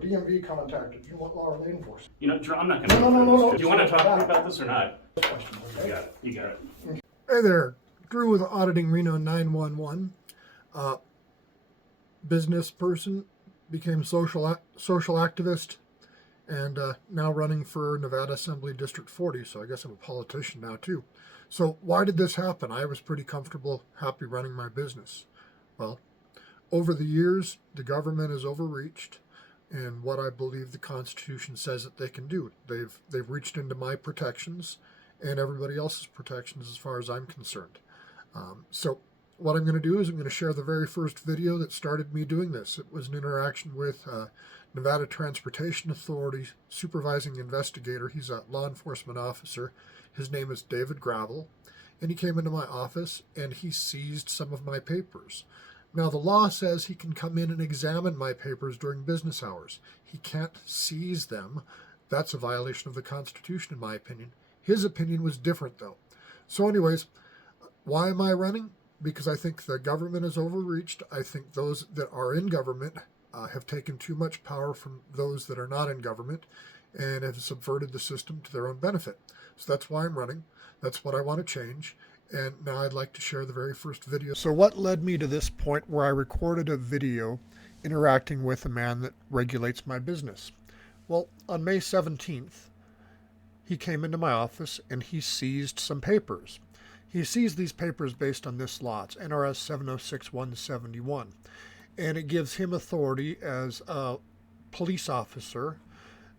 DMV contacted you. What law are they enforcing? You know, Drew, I'm not going to. No. Do you want to talk to me about this or not? Question, okay? You got it. Hey there, Drew with Auditing Reno 911. Business person, became social activist, and now running for Nevada Assembly District 40, so I guess I'm a politician now too. So why did this happen? I was pretty comfortable, happy running my business. Well, over the years, the government has overreached in what I believe the Constitution says that they can do. They've reached into my protections and everybody else's protections as far as I'm concerned. So what I'm going to do is I'm going to share the very first video that started me doing this. It was an interaction with Nevada Transportation Authority supervising investigator. He's a law enforcement officer. His name is David Gravel, and he came into my office and he seized some of my papers. Now, the law says he can come in and examine my papers during business hours. He can't seize them. That's a violation of the Constitution, in my opinion. His opinion was different, though. So anyways, why am I running? Because I think the government has overreached. I think those that are in government have taken too much power from those that are not in government and have subverted the system to their own benefit. So that's why I'm running. That's what I want to change. And now I'd like to share the very first video. So what led me to this point where I recorded a video interacting with a man that regulates my business? Well, on May 17th, he came into my office and he seized some papers. He seized these papers based on this law. It's NRS 706-171. And it gives him authority as a police officer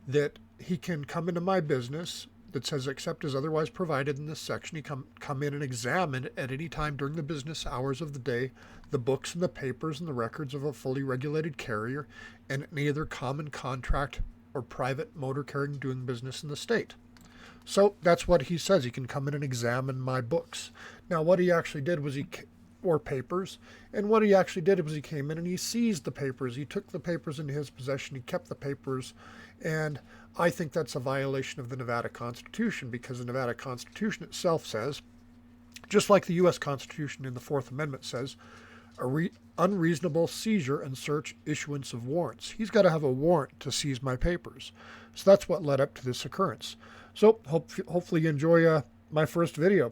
that he can come into my business that says except as otherwise provided in this section. He come in and examine at any time during the business hours of the day the books and the papers and the records of a fully regulated carrier and any other common contract or private motor carrier doing business in the state. So that's what he says. He can come in and examine my books. Now, what he actually did was or papers, and what he actually did was he came in and he seized the papers. He took the papers into his possession. He kept the papers, and I think that's a violation of the Nevada Constitution because the Nevada Constitution itself says, just like the U.S. Constitution in the Fourth Amendment says, unreasonable seizure and search issuance of warrants. He's got to have a warrant to seize my papers. So that's what led up to this occurrence. So hopefully you enjoy my first video.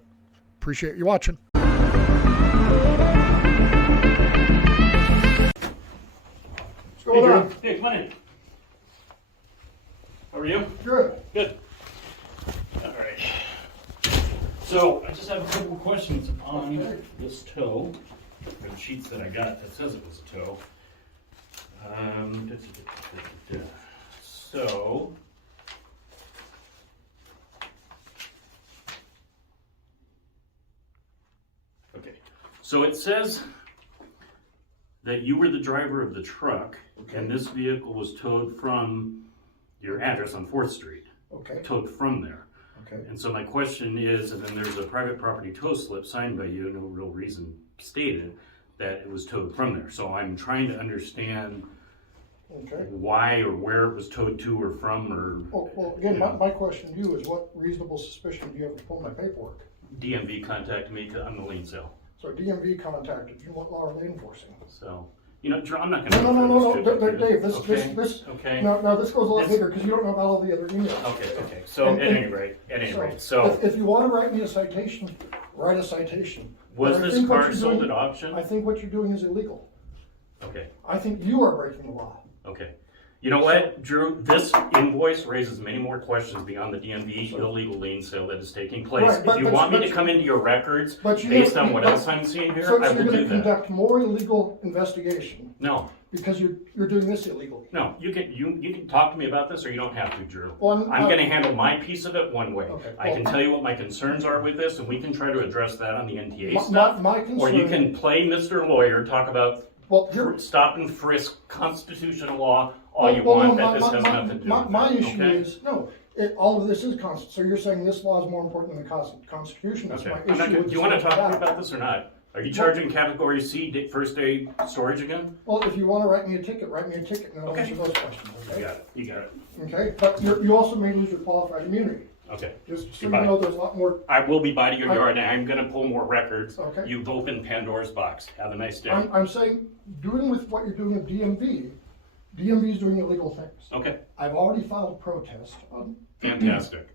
Appreciate you watching. What's going on? Hey, come on in. How are you? Good. Good. All right. So I just have a couple of questions on this tow. The sheets that I got that says it was a tow. So. Okay. So it says that you were the driver of the truck, and this vehicle was towed from your address on 4th Street. Okay. Towed from there. Okay. And so my question is, and then there's a private property tow slip signed by you, no real reason stated, that it was towed from there. So I'm trying to understand why or where it was towed to or from, or... Well, again, my question to you is what reasonable suspicion do you have to pull my paperwork? DMV contacted me on the lien sale. So DMV contacted you. What law are they enforcing? So, you know, Drew, I'm not going to... No, Dave, this, okay. No, this goes a lot bigger because you don't know about all the other emails. Okay. So at any rate, if you want to write me a citation, write a citation. Was this car sold at auction? I think what you're doing is illegal. Okay. I think you are breaking the law. Okay. You know what, Drew? This invoice raises many more questions beyond the DMV illegal lien sale that is taking place. Right, if you want me to come into your records based on what else I'm seeing here, I will do that. So you're going to conduct more illegal investigation? No. Because you're doing this illegally? No. You can talk to me about this, or you don't have to, Drew. Well, I'm going to handle my piece of it one way. Okay, I can tell you what my concerns are with this, and we can try to address that on the NTA stuff. My concern, or you can play Mr. Lawyer, talk about stop and frisk, constitutional law, all you want, that this has nothing to do with my issue is, all of this is constitutional. So you're saying this law is more important than the Constitution. That's my issue. Do you want to talk to me about this or not? Are you charging Category C first day storage again? Well, if you want to write me a ticket, and I'll answer those questions. Okay? You got it. Okay, but you also may lose your qualified immunity. Okay. Just so you know, there's a lot more. I will be by to your yard, and I'm going to pull more records. Okay. You've opened Pandora's box. Have a nice day. I'm saying, doing with what you're doing with DMV, DMV is doing illegal things. Okay, I've already filed a protest fantastic.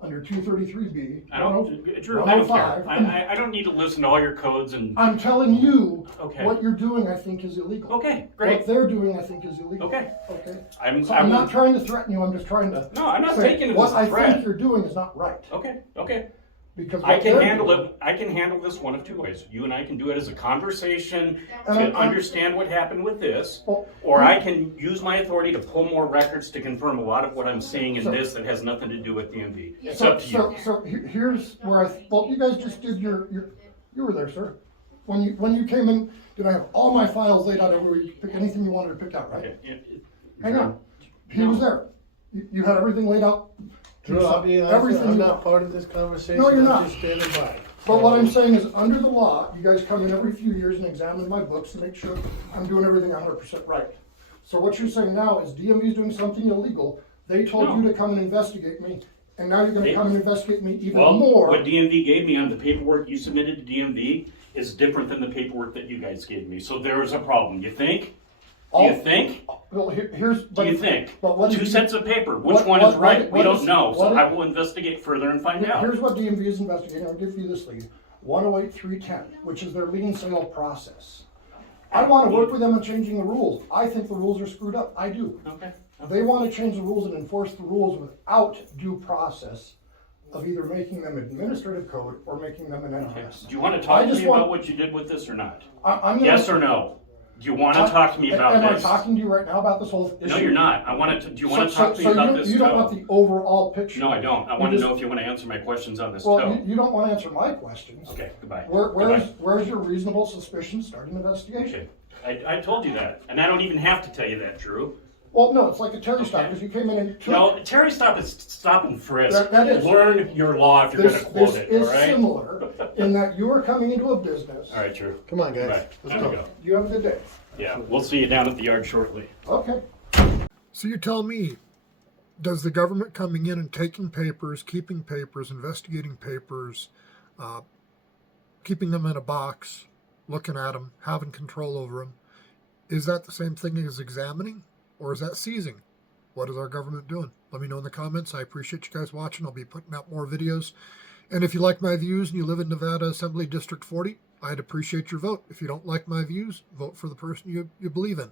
under 233B. I don't, Drew, I don't care. 105. I don't need to listen to all your codes and, I'm telling you, Okay. what you're doing, I think, is illegal. okay, great. What they're doing, I think, is illegal. Okay. Okay. I'm I'm not trying to threaten you. I'm just trying to. No, I'm not say taking it what as a I threat. think you're doing is not right. Okay, okay. Because I what can they're handle doing- it. I can handle this one of two ways. You and I can do it as a conversation And to I'm- understand what happened with this, Well, or I can use my authority to pull more records to confirm a lot of what I'm saying in So- this that has nothing to do with DMV. It's up to you. So here's where well, you guys just did you were there, sir. When you came in, did I have all my files laid out everywhere? You could pick anything you wanted to pick out, right? Okay, Hang on. He was there. You had everything laid out. Drew, I'll be honest, Everything I'm you not want. part of this conversation. No, you're I'm not. just standing by. But what I'm saying is, under the law, you guys come in every few years and examine my books to make sure I'm doing everything 100% right. So what you're saying now is DMV is doing something illegal. They told No. you to come and investigate me, and now you're going to They- come and investigate me even Well, more. what DMV gave me on the paperwork you submitted to DMV is different than the paperwork that you guys gave me. So there is a problem. You think? Do you think? Well, here's. Do you think? But what Two is- sets of paper. Which what- one what- is right? what- We what don't is- know. So what is- I will investigate further and find out. Here's what DMV is investigating. I'll give you this lead. 108.310, which is their lien sale process. I want to work with them on changing the rules. I think the rules are screwed up. I do. Okay. They want to change the rules and enforce the rules without due process of either making them administrative code or making them an NRS. Do you want to I talk to just me want- about what you did with this or not? I'm gonna, Yes or no? Do you want to talk to me about Am this? I talking to you right now about this whole issue? No, you're not. I want to. Do you want to talk to me So about you, this you don't too? want the overall picture. No, I don't. I want to just- know if you want to answer my questions on this Well, too. you don't want to answer my questions. Okay. Goodbye. Where's Goodbye. your reasonable suspicion starting an investigation? Okay. I told you that, and I don't even have to tell you that, Drew. Well, no, it's like a Terry stop Okay. because you came in and took. No, Terry stop is stop and frisk. That is. Learn your law if you're This, going to quote this it. is All right. similar in that you are coming into a business. All right, Drew. Come on, guys. Goodbye. Let's Time go. to go. You have a good day. Yeah, we'll see you down at the yard shortly. Okay. So you tell me, does the government coming in and taking papers, keeping papers, investigating papers, keeping them in a box, looking at them, having control over them, is that the same thing as examining, or is that seizing? What is our government doing? Let me know in the comments. I appreciate you guys watching. I'll be putting out more videos. And if you like my views and you live in Nevada Assembly District 40, I'd appreciate your vote. If you don't like my views, vote for the person you believe in.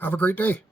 Have a great day.